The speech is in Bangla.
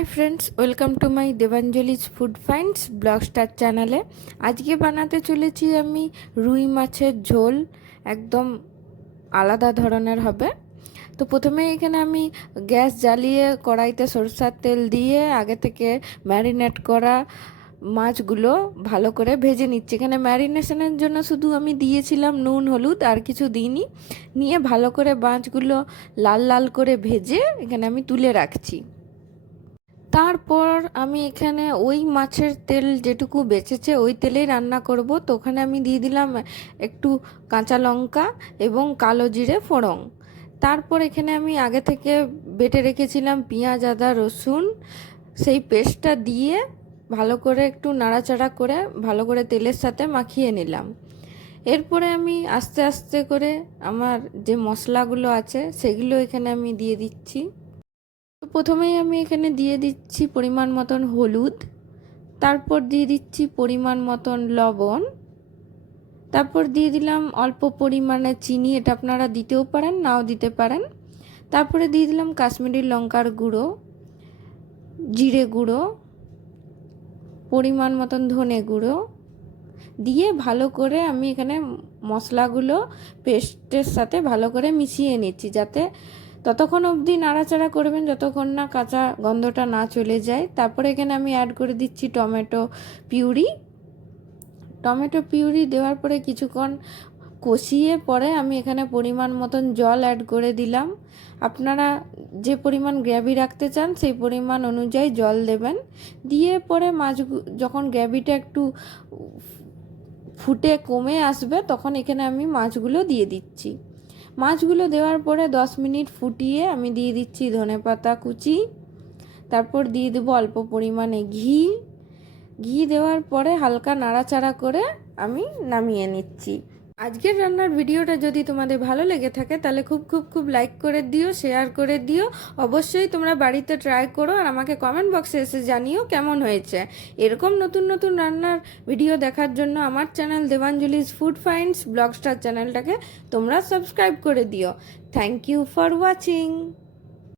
Hi friends welcome to my Debanjali's food finds blog star চ্যানেলে আজকে বানাতে চলেছি আমি রুই মাছের ঝোল, একদম আলাদা ধরনের হবে। তো প্রথমে এখানে আমি গ্যাস জ্বালিয়ে কড়াইতে সরষার তেল দিয়ে আগে থেকে ম্যারিনেট করা মাছগুলো ভালো করে ভেজে নিচ্ছি। এখানে ম্যারিনেশনের জন্য শুধু আমি দিয়েছিলাম নুন, হলুদ আর কিছু দিইনি। নিয়ে ভালো করে মাছগুলো লাল লাল করে ভেজে এখানে আমি তুলে রাখছি। তারপর আমি এখানে ওই মাছের তেল যেটুকু বেঁচেছে ওই তেলেই রান্না করব। তো ওখানে আমি দিয়ে দিলাম একটু কাঁচা লঙ্কা এবং কালো জিরে ফোড়ং তারপর এখানে আমি আগে থেকে বেটে রেখেছিলাম পেঁয়াজ, আদা, রসুন। সেই পেস্টটা দিয়ে ভালো করে একটু নাড়াচাড়া করে ভালো করে তেলের সাথে মাখিয়ে নিলাম। এরপরে আমি আস্তে আস্তে করে আমার যে মশলাগুলো আছে সেগুলো এখানে আমি দিয়ে দিচ্ছি। তো প্রথমেই আমি এখানে দিয়ে দিচ্ছি পরিমাণ মতন হলুদ, তারপর দিয়ে দিচ্ছি পরিমাণ মতন লবণ, তারপর দিয়ে দিলাম অল্প পরিমাণে চিনি, এটা আপনারা দিতেও পারেন, নাও দিতে পারেন। তারপরে দিয়ে দিলাম কাশ্মীরি লঙ্কার গুঁড়ো, জিরে গুঁড়ো, পরিমাণ মতন ধনে গুঁড়ো, দিয়ে ভালো করে আমি এখানে মশলাগুলো পেস্টের সাথে ভালো করে মিশিয়ে নিচ্ছি যাতে ততক্ষণ অবধি নাড়াচাড়া করবেন যতক্ষণ না কাঁচা গন্ধটা না চলে যায়। তারপরে এখানে আমি অ্যাড করে দিচ্ছি টমেটো পিউরি। টমেটো পিউরি দেওয়ার পরে কিছুক্ষণ কষিয়ে পরে আমি এখানে পরিমাণ মতন জল অ্যাড করে দিলাম। আপনারা যে পরিমাণ গ্রেভি রাখতে চান সেই পরিমাণ অনুযায়ী জল দেবেন। দিয়ে পরে মাছ যখন গ্রেভিটা একটু ফুটে কমে আসবে, তখন এখানে আমি মাছগুলো দিয়ে দিচ্ছি। মাছগুলো দেওয়ার পরে দশ মিনিট ফুটিয়ে আমি দিয়ে দিচ্ছি ধনে পাতা কুচি। তারপর দিয়ে দেবো অল্প পরিমাণে ঘি। ঘি দেওয়ার পরে হালকা নাড়াচাড়া করে আমি নামিয়ে নিচ্ছি। আজকের রান্নার ভিডিওটা যদি তোমাদের ভালো লেগে থাকে, তাহলে খুব খুব খুব লাইক করে দিও শেয়ার করে দিও। অবশ্যই তোমরা বাড়িতে ট্রাই করো আর আমাকে কমেন্ট বক্সে এসে জানিও কেমন হয়েছে। এরকম নতুন নতুন রান্নার ভিডিও দেখার জন্য আমার channel Debanjali's food finds blogstar চ্যানেলটাকে তোমরা সাবস্ক্রাইব করে দিও। Thank you for watching